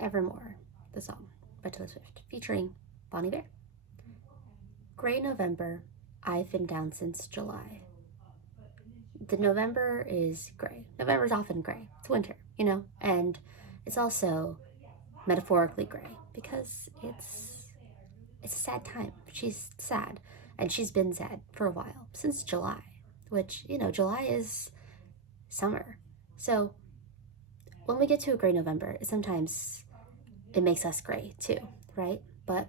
Evermore, the song by Taylor Swift, featuring Bon Iver. Gray November, I've been down since July. The November is gray. November is often gray. It's winter, and it's also metaphorically gray because it's a sad time. She's sad, and she's been sad for a while, since July, which, July is summer. So when we get to a gray November, sometimes it makes us gray too, right? But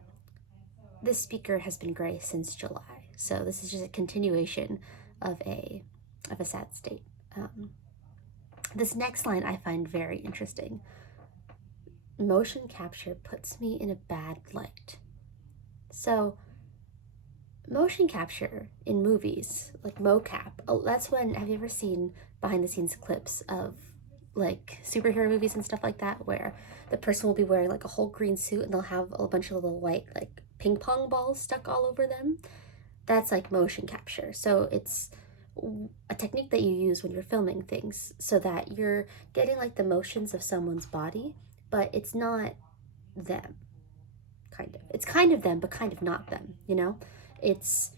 this speaker has been gray since July, so this is just a continuation of a sad state. This next line I find very interesting. Motion capture puts me in a bad light. So motion capture in movies, like mocap, that's when, have you ever seen behind the scenes clips of like superhero movies and stuff like that, where the person will be wearing like a whole green suit and they'll have a bunch of little white like ping pong balls stuck all over them? That's like motion capture. So it's a technique that you use when you're filming things so that you're getting like the motions of someone's body, but it's not them. Kind of. It's kind of them, but kind of not them, It's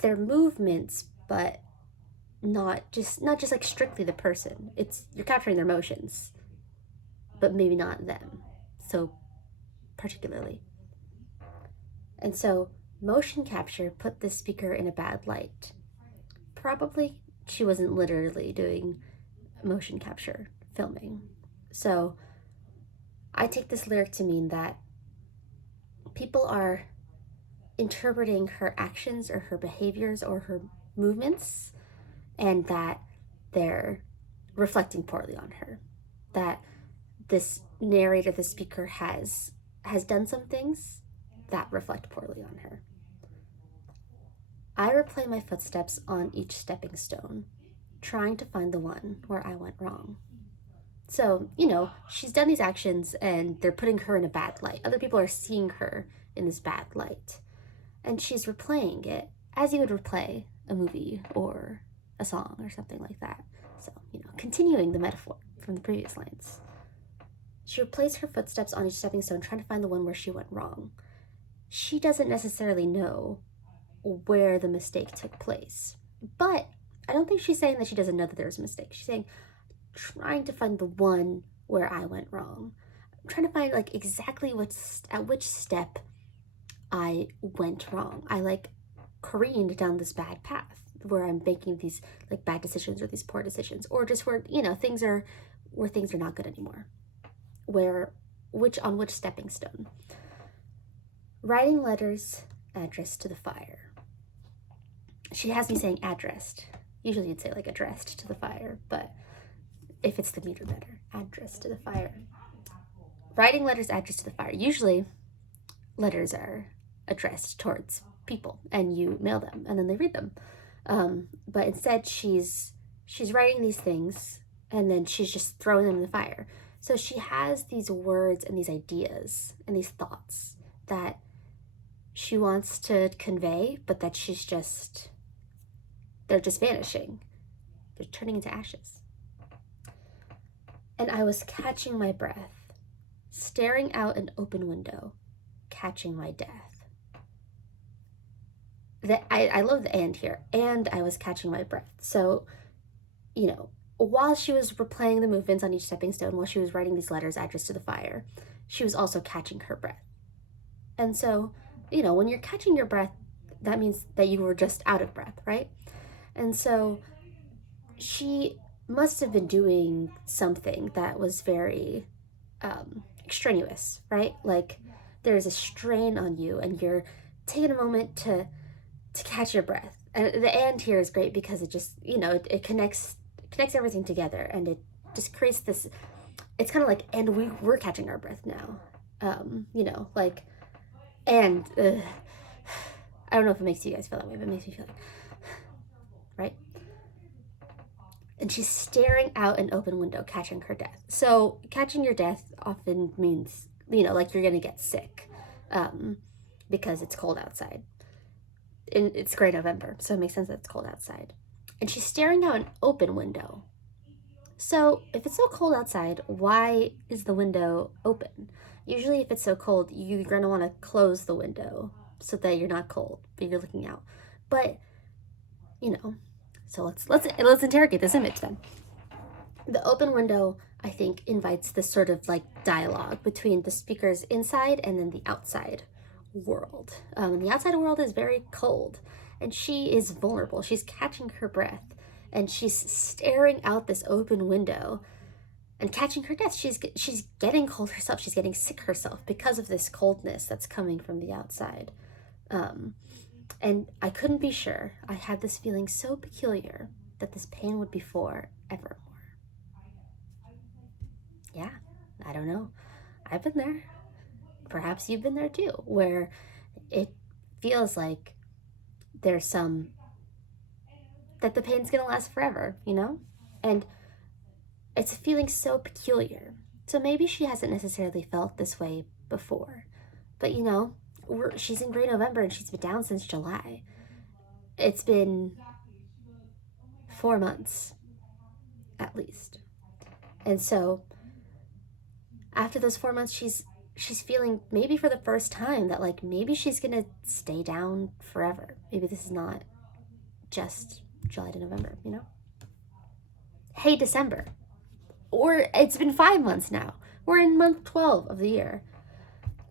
their movements, but not just like strictly the person. You're capturing their motions, but maybe not them so particularly. And so motion capture put the speaker in a bad light. Probably she wasn't literally doing motion capture filming. So I take this lyric to mean that people are interpreting her actions or her behaviors or her movements, and that they're reflecting poorly on her. That this narrator, the speaker, has done some things that reflect poorly on her. I replay my footsteps on each stepping stone, trying to find the one where I went wrong. So, she's done these actions and they're putting her in a bad light. Other people are seeing her in this bad light. And she's replaying it as you would replay a movie or a song or something like that. So, continuing the metaphor from the previous lines. She replays her footsteps on each stepping stone, trying to find the one where she went wrong. She doesn't necessarily know where the mistake took place. But I don't think she's saying that she doesn't know that there was a mistake. She's saying, trying to find the one where I went wrong. I'm trying to find like exactly at which step I went wrong. I like careened down this bad path where I'm making these like bad decisions or these poor decisions, or just where things are not good anymore. On which stepping stone? Writing letters addressed to the fire. She has me saying addressed. Usually you'd say like addressed to the fire, but if it's the meter, better. Addressed to the fire. Writing letters addressed to the fire. Usually letters are addressed towards people and you mail them and then they read them. But instead she's writing these things and then she's just throwing them in the fire. So she has these words and these ideas and these thoughts that she wants to convey, but that they're just vanishing. They're turning into ashes. And I was catching my breath, staring out an open window, catching my death. I love the and here. And I was catching my breath. So, while she was replaying the movements on each stepping stone, while she was writing these letters addressed to the fire, she was also catching her breath. And so, when you're catching your breath, that means that you were just out of breath, right? And so she must have been doing something that was very extraneous, right? Like there's a strain on you and you're taking a moment to catch your breath. And the and here is great because it just, it connects everything together, and it just creates this, it's kind of like, and we're catching our breath now. Like, and I don't know if it makes you guys feel that way, but it makes me feel like, right? And she's staring out an open window, catching her death. So catching your death often means, like you're gonna get sick because it's cold outside. And it's gray November, so it makes sense that it's cold outside. And she's staring out an open window. So if it's so cold outside, why is the window open? Usually if it's so cold, you're gonna wanna close the window so that you're not cold, but you're looking out. But, you know, so let's interrogate this image then. The open window, I think, invites this sort of like dialogue between the speakers inside and then the outside world. The outside world is very cold, and she is vulnerable. She's catching her breath, and she's staring out this open window and catching her breath. She's getting cold herself. She's getting sick herself because of this coldness that's coming from the outside. And I couldn't be sure. I had this feeling so peculiar that this pain would be for Evermore. Yeah, I don't know. I've been there. Perhaps you've been there too, where it feels like there's that the pain's gonna last forever, you know? And it's a feeling so peculiar. So maybe she hasn't necessarily felt this way before. But you know, she's in gray November and she's been down since July. It's been 4 months, at least. And so after those 4 months, she's feeling maybe for the first time that like maybe she's gonna stay down forever. Maybe this is not just July to November, you know? Hey, December. Or it's been 5 months now. We're in month 12 of the year.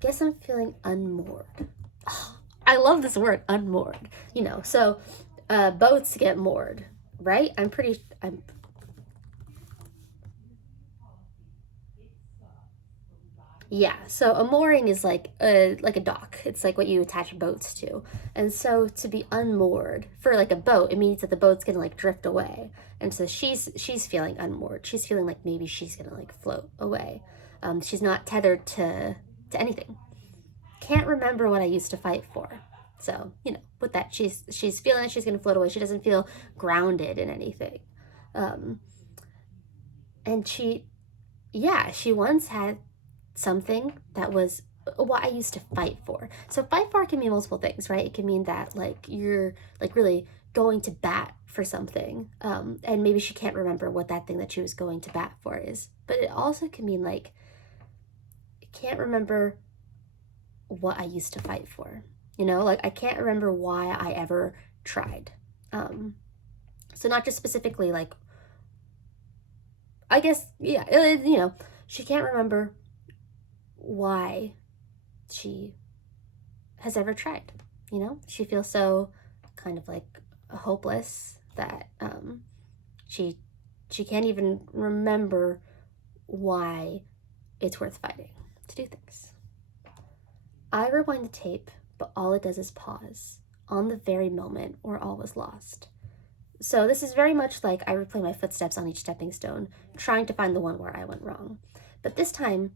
Guess I'm feeling unmoored. Oh, I love this word, unmoored. You know, so boats get moored, right? Yeah, so a mooring is like a dock. It's like what you attach boats to. And so to be unmoored for like a boat, it means that the boat's gonna like drift away. And so she's feeling unmoored. She's feeling like maybe she's gonna like float away. She's not tethered to anything. Can't remember what I used to fight for. So, you know, with that, she's feeling like she's gonna float away. She doesn't feel grounded in anything. Um, and she once had something that was what I used to fight for. So fight for can mean multiple things, right? It can mean that like you're like really going to bat for something, and maybe she can't remember what that thing that she was going to bat for is. But it also can mean like I can't remember what I used to fight for. You know, like I can't remember why I ever tried. So not just specifically like I guess yeah, you know, she can't remember why she has ever tried. You know, she feels so kind of like hopeless that she can't even remember why it's worth fighting to do things. I rewind the tape, but all it does is pause on the very moment where all was lost. So this is very much like I replay my footsteps on each stepping stone, trying to find the one where I went wrong. But this time,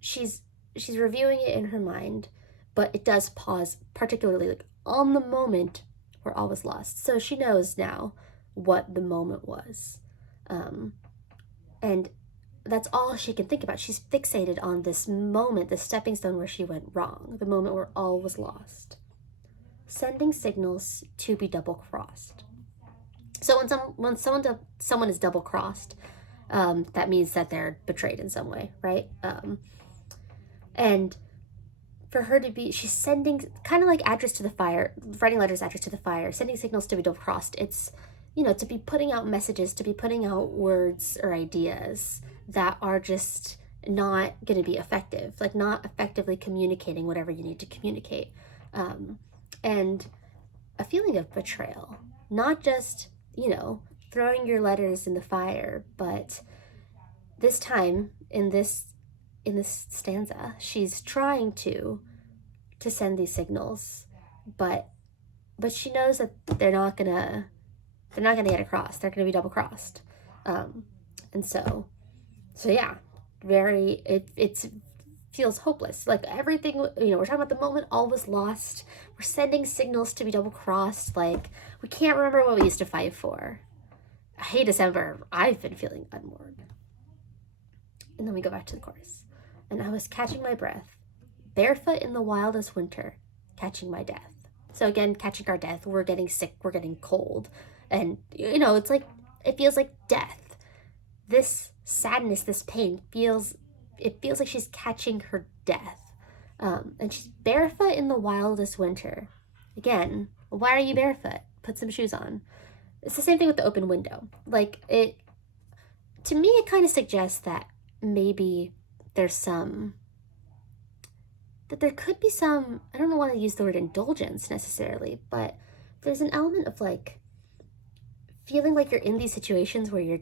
she's reviewing it in her mind, but it does pause, particularly like on the moment where all was lost. So she knows now what the moment was, and that's all she can think about. She's fixated on this moment, the stepping stone where she went wrong, the moment where all was lost. Sending signals to be double crossed. So when someone is double crossed, that means that they're betrayed in some way, right? And for her to be, she's sending kind of like address to the fire, writing letters address to the fire, sending signals to be double crossed. It's, you know, to be putting out messages, to be putting out words or ideas that are just not going to be effective, like not effectively communicating whatever you need to communicate. And a feeling of betrayal, not just, you know, throwing your letters in the fire, but this time in this stanza, she's trying to send these signals, but she knows that they're not gonna get across. They're gonna be double crossed, and so yeah, it feels hopeless. Like everything, you know, we're talking about the moment all was lost. We're sending signals to be double crossed. Like we can't remember what we used to fight for. Hey, December, I've been feeling unmoored. And then we go back to the chorus. And I was catching my breath, barefoot in the wildest winter, catching my death. So again, catching our death. We're getting sick, we're getting cold. And, you know, it's like, it feels like death. this sadness, this pain feels like she's catching her death. And she's barefoot in the wildest winter. Again, why are you barefoot? Put some shoes on. It's the same thing with the open window. Like, to me, it kind of suggests that maybe there could be some, I don't want to use the word indulgence necessarily, but there's an element of like feeling like you're in these situations where you're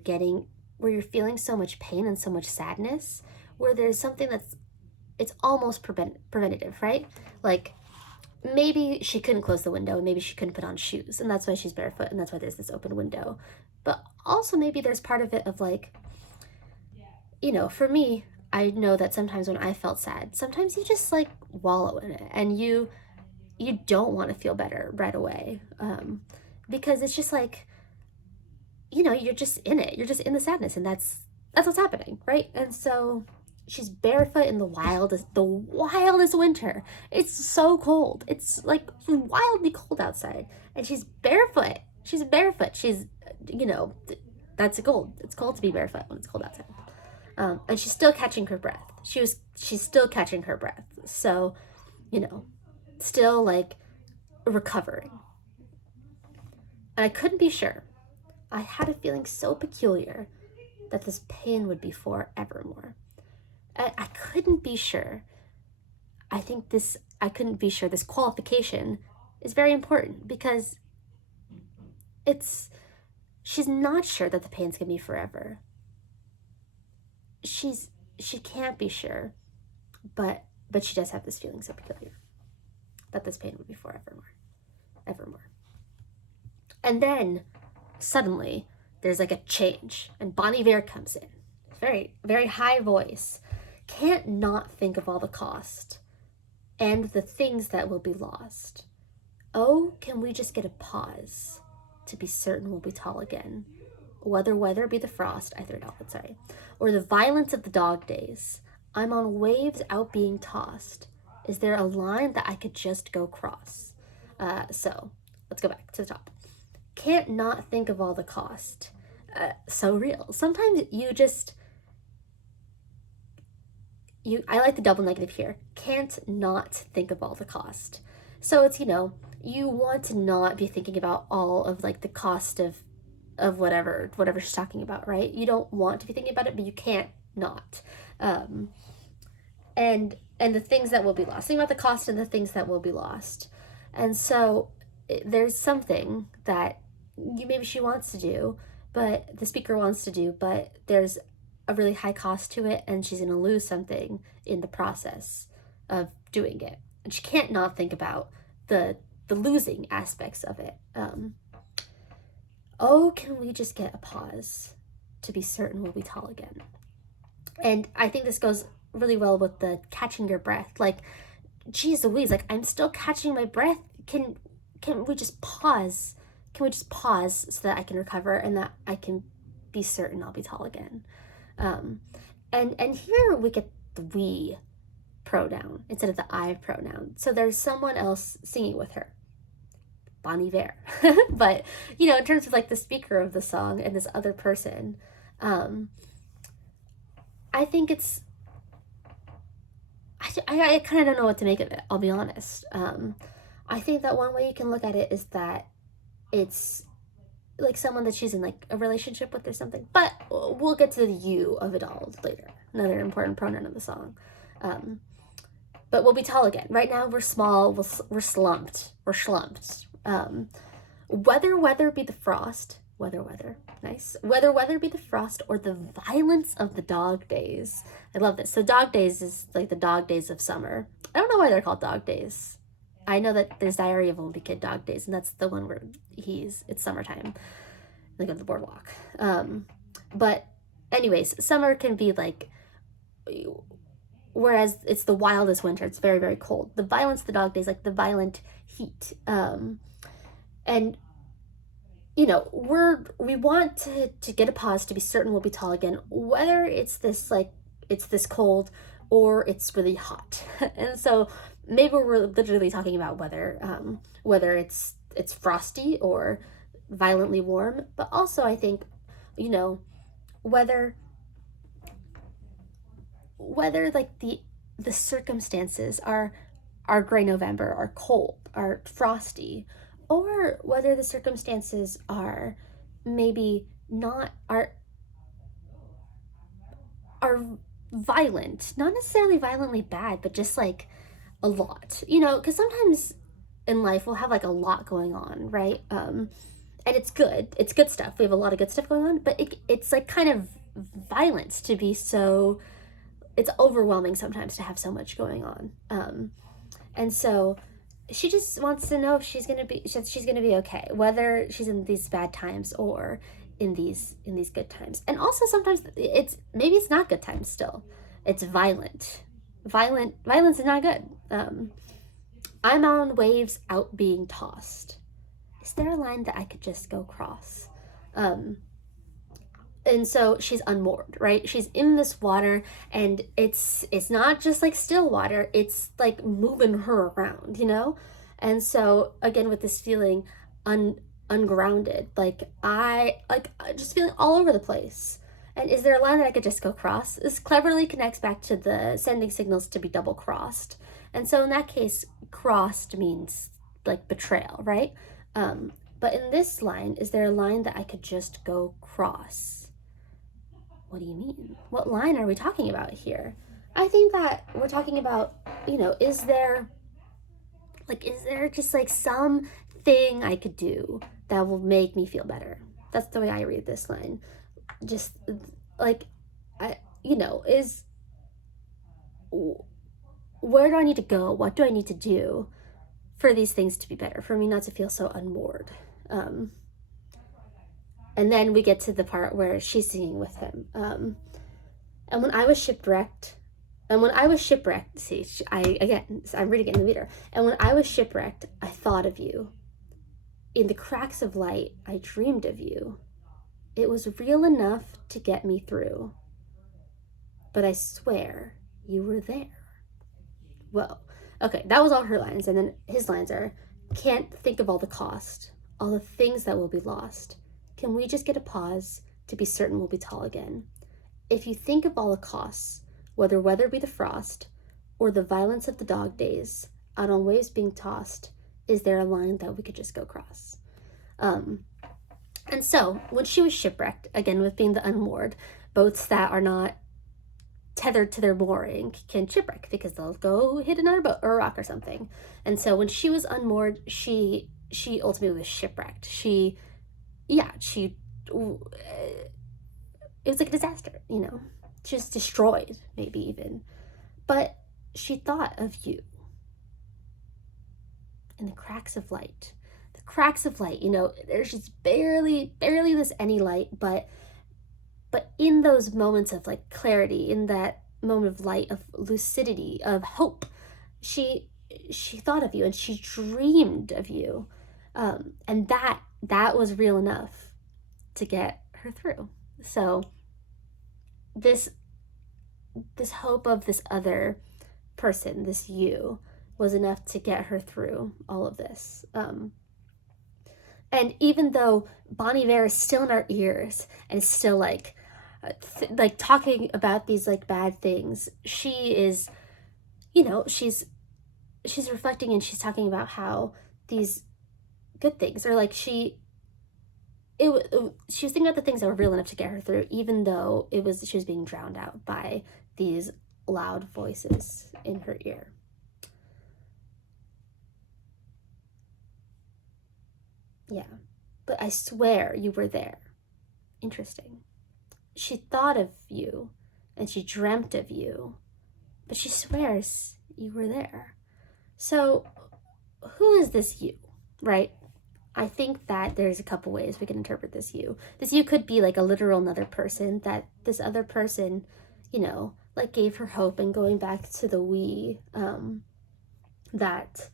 feeling so much pain and so much sadness, where there's something it's almost preventative, right? Like, maybe she couldn't close the window, and maybe she couldn't put on shoes, and that's why she's barefoot, and that's why there's this open window. But also maybe there's part of it of like, for me, I know that sometimes when I felt sad, sometimes you just like wallow in it, and you don't want to feel better right away, because it's just like, you're just in it, you're just in the sadness, and that's what's happening, right? And so she's barefoot in the wildest winter. It's so cold. It's like wildly cold outside. And she's barefoot. She's, that's cold. It's cold to be barefoot when it's cold outside. And she's still catching her breath. She's still catching her breath. So, still like recovering. And I couldn't be sure. I had a feeling so peculiar that this pain would be for Evermore. I couldn't be sure. I couldn't be sure. This qualification is very important because she's not sure that the pain's gonna be forever. She can't be sure, but she does have this feeling so peculiar that this pain would be for Evermore. And then suddenly there's like a change, and Bon Iver comes in. Very, very high voice. Can't not think of all the cost and the things that will be lost. Oh, can we just get a pause to be certain we'll be tall again? Whether be the frost, I third outfit, sorry, or the violence of the dog days. I'm on waves out being tossed. Is there a line that I could just go cross? So let's go back to the top. Can't not think of all the cost. So real. Sometimes I like the double negative here. Can't not think of all the cost. So it's, you want to not be thinking about all of like the cost of whatever she's talking about, right? You don't want to be thinking about it, but you can't not. And the things that will be lost. Think about the cost and the things that will be lost. And so there's something that maybe she wants to do, but the speaker wants to do, but there's a really high cost to it, and she's going to lose something in the process of doing it. And she can't not think about the losing aspects of it. Oh, can we just get a pause to be certain we'll be tall again? And I think this goes really well with the catching your breath. Like, geez Louise, like, I'm still catching my breath. Can we just pause? Can we just pause so that I can recover and that I can be certain I'll be tall again? And here we get the we pronoun instead of the I pronoun. So there's someone else singing with her, Bon Iver. But, in terms of like the speaker of the song and this other person, I think I kind of don't know what to make of it, I'll be honest. I think that one way you can look at it is that it's like someone that she's in like a relationship with or something, but we'll get to the you of it all later. Another important pronoun of the song. But we'll be tall again. Right now we're small, we're slumped. Whether be the frost, nice. Whether be the frost or the violence of the dog days. I love this. So dog days is like the dog days of summer. I don't know why they're called dog days. I know that there's Diary of a Wimpy Kid dog days, and that's the one where it's summertime. They go to the boardwalk. But anyways, summer can be like, whereas it's the wildest winter, it's very, very cold. The violence of the dog days, like the violent heat. And we want to get a pause to be certain we'll be tall again, whether it's this cold or it's really hot. And so maybe we're literally talking about whether it's frosty or violently warm, but also I think, whether like the circumstances are gray November, are cold, are frosty, or whether the circumstances are maybe not are violent, not necessarily violently bad, but just like a lot, you know, because sometimes in life we'll have like a lot going on, right? And it's good stuff. We have a lot of good stuff going on, but it's like kind of violent to be so, it's overwhelming sometimes to have so much going on. And so she just wants to know if she's gonna be okay, whether she's in these bad times or in these good times. And also sometimes maybe it's not good times still. It's violence is not good. I'm on waves out being tossed. Is there a line that I could just go cross? And so she's unmoored, right? She's in this water, and it's not just like still water, it's like moving her around, you know? And so again, with this feeling ungrounded, like I just feeling all over the place. And is there a line that I could just go cross? This cleverly connects back to the sending signals to be double crossed. And so in that case, crossed means like betrayal, right? But in this line, is there a line that I could just go cross? What do you mean? What line are we talking about here? I think that we're talking about, you know, is there just like some thing I could do that will make me feel better? That's the way I read this line. Just like, where do I need to go? What do I need to do for these things to be better, for me not to feel so unmoored? And then we get to the part where she's singing with him. And when I was shipwrecked, I'm reading it in the meter. And when I was shipwrecked, I thought of you. In the cracks of light, I dreamed of you. It was real enough to get me through. But I swear you were there. Whoa. Okay, that was all her lines. And then his lines are, can't think of all the cost, all the things that will be lost. Can we just get a pause to be certain we'll be tall again? If you think of all the costs, whether weather be the frost or the violence of the dog days, out on waves being tossed, is there a line that we could just go cross? And so when she was shipwrecked, again with being the unmoored, boats that are not tethered to their mooring can shipwreck because they'll go hit another boat or a rock or something. And so when she was unmoored, she ultimately was shipwrecked. It was like a disaster, you know. She was destroyed, maybe even. But she thought of you in the cracks of light. The cracks of light, you know, there's just barely this any light, but in those moments of like clarity, in that moment of light, of lucidity, of hope, she thought of you and she dreamed of you. And that was real enough to get her through. So this hope of this other person, this you, was enough to get her through all of this. And even though Bon Iver is still in our ears and still like talking about these like bad things, she is, you know, she's reflecting and she's talking about how these good things are like she was thinking about the things that were real enough to get her through, even though she was being drowned out by these loud voices in her ear. Yeah, but I swear you were there. Interesting. She thought of you and she dreamt of you, but she swears you were there. So who is this you, right? I think that there's a couple ways we can interpret this you. This you could be like a literal another person, that this other person, you know, like gave her hope, and going back to the we, that,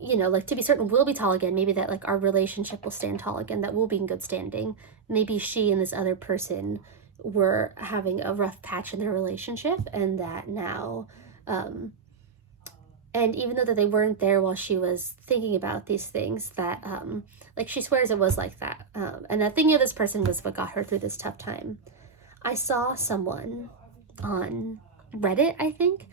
you know, like to be certain we'll be tall again, maybe that like our relationship will stand tall again, that we'll be in good standing. Maybe she and this other person were having a rough patch in their relationship, and that now, and even though that they weren't there while she was thinking about these things, that like she swears it was like that, and that thinking of this person was what got her through this tough time. I saw someone on Reddit, I think,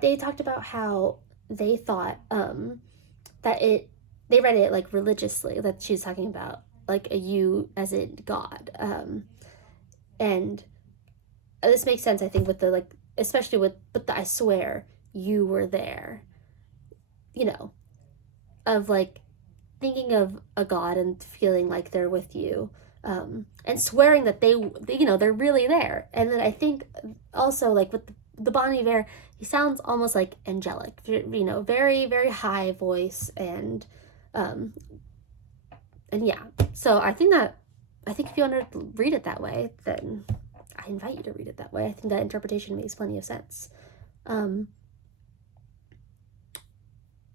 they talked about how they thought that they read it like religiously, that she was talking about like a you as in God. And this makes sense, I think, with the like, especially with the I swear you were there, you know, of like thinking of a God and feeling like they're with you, and swearing that they're really there. And then I think also like with the Bon Iver, he sounds almost like angelic, very very high voice, um, and yeah. So I think if you want to read it that way, then I invite you to read it that way. I think that interpretation makes plenty of sense. Um,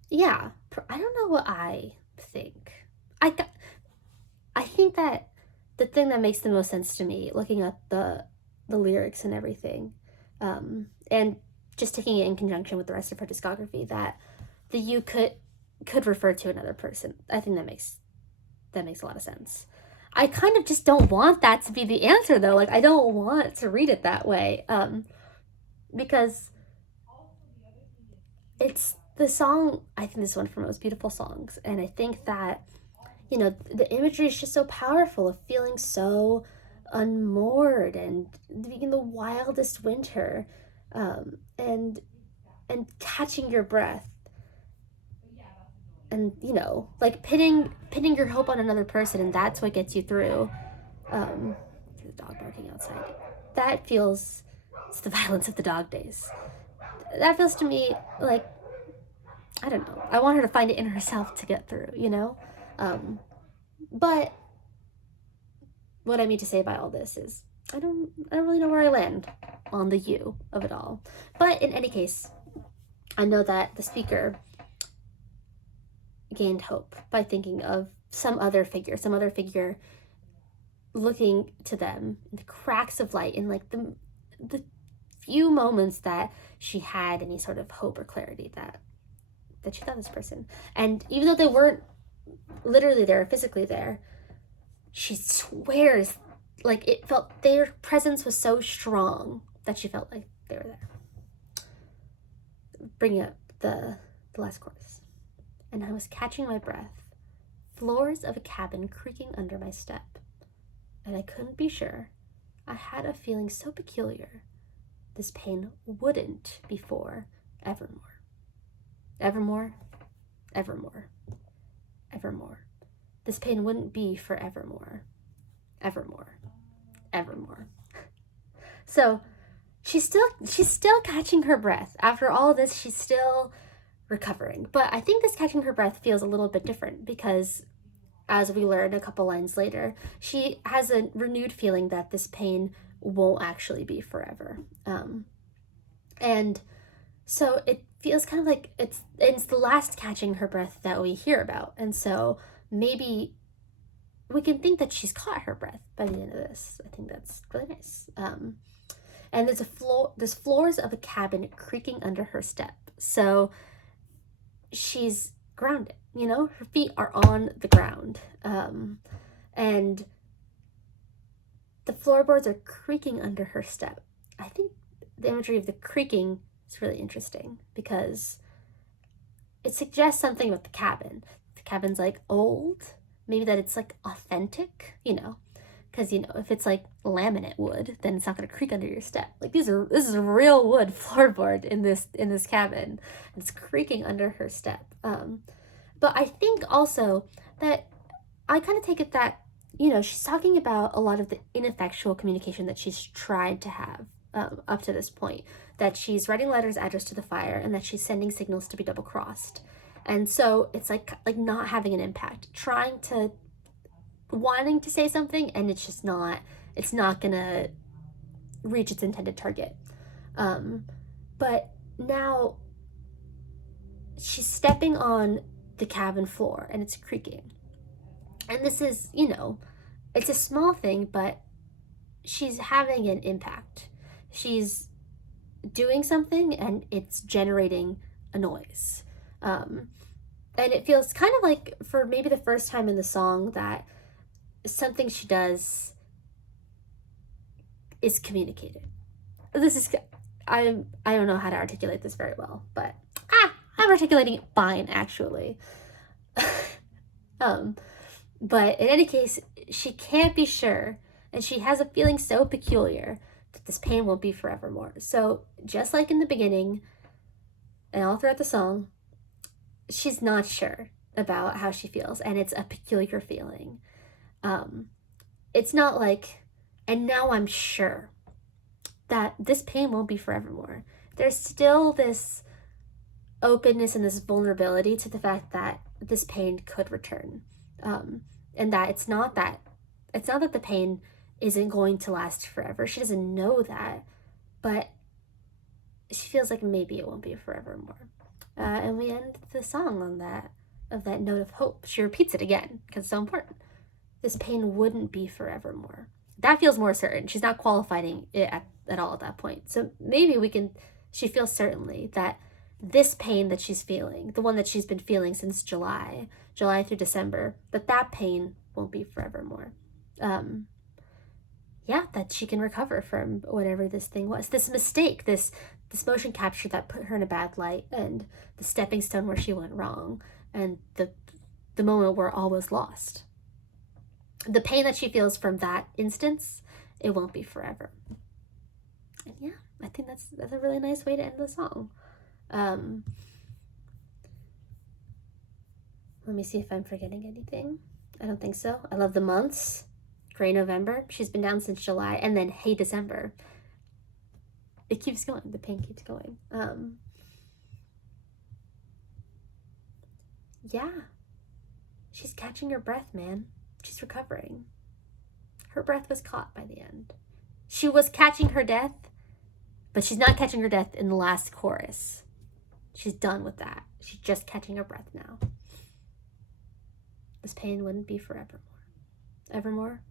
yeah, I don't know what I think. I I think that the thing that makes the most sense to me, looking at the lyrics and everything, and just taking it in conjunction with the rest of her discography, that the you could refer to another person. I think that makes a lot of sense. I kind of just don't want that to be the answer though. Like I don't want to read it that way, because it's the song. I think this is one of her most beautiful songs, and I think that the imagery is just so powerful of feeling so unmoored and being in the wildest winter, and catching your breath, and like pinning your hope on another person, and that's what gets you through. The dog barking outside, that feels, it's the violence of the dog days. That feels to me like, I don't know, I want her to find it in herself to get through, but what I mean to say by all this is I don't really know where I land on the you of it all. But in any case, I know that the speaker gained hope by thinking of some other figure looking to them in the cracks of light, in like the few moments that she had any sort of hope or clarity that she thought this person. And even though they weren't literally there, physically there, she swears like it felt, their presence was so strong that she felt like they were there. Bringing up the last chorus. And I was catching my breath, floors of a cabin creaking under my step, and I couldn't be sure. I had a feeling so peculiar. This pain wouldn't be for evermore. Evermore, evermore, evermore. This pain wouldn't be for evermore. Evermore, evermore. So she's still catching her breath. After all this, she's still recovering. But I think this catching her breath feels a little bit different because, as we learn a couple lines later, she has a renewed feeling that this pain won't actually be forever. And so it feels kind of like it's the last catching her breath that we hear about. And so maybe we can think that she's caught her breath by the end of this. I think that's really nice. And there's floors of a cabin creaking under her step. So she's grounded, her feet are on the ground. And the floorboards are creaking under her step. I think the imagery of the creaking is really interesting because it suggests something about the cabin. The cabin's like old, maybe that it's like authentic, because if it's like laminate wood, then it's not going to creak under your step. Like this is real wood floorboard in this cabin. It's creaking under her step. But I think also that I kind of take it that she's talking about a lot of the ineffectual communication that she's tried to have up to this point. That she's writing letters addressed to the fire, and that she's sending signals to be double crossed. And so it's like not having an impact, wanting to say something, and it's not gonna reach its intended target. But now she's stepping on the cabin floor and it's creaking. And this is, it's a small thing, but she's having an impact. She's doing something and it's generating a noise. And it feels kind of like, for maybe the first time in the song, that something she does is communicated. This is, I don't know how to articulate this very well, but I'm articulating it fine, actually. But in any case, she can't be sure, and she has a feeling so peculiar that this pain won't be forevermore. So just like in the beginning and all throughout the song, she's not sure about how she feels, and it's a peculiar feeling. It's not like, and now I'm sure that this pain won't be forevermore. There's still this openness and this vulnerability to the fact that this pain could return, and that it's not that the pain isn't going to last forever. She doesn't know that, but she feels like maybe it won't be forevermore. And we end the song on that note of hope. She repeats it again because it's so important. This pain wouldn't be forevermore. That feels more certain. She's not qualifying it at all at that point. So maybe she feels certainly that this pain that she's feeling, the one that she's been feeling since July through December, that pain won't be forevermore. That she can recover from whatever this thing was. This mistake, this motion capture that put her in a bad light, and the stepping stone where she went wrong, and the moment where all was lost. The pain that she feels from that instance, it won't be forever. And yeah, I think that's a really nice way to end the song. Let me see if I'm forgetting anything. I don't think so. I love the months. Gray November. She's been down since July. And then Hey December. It keeps going. The pain keeps going. Yeah. She's catching her breath, man. She's recovering. Her breath was caught by the end. She was catching her death, but she's not catching her death in the last chorus. She's done with that. She's just catching her breath now. This pain wouldn't be forevermore. Evermore?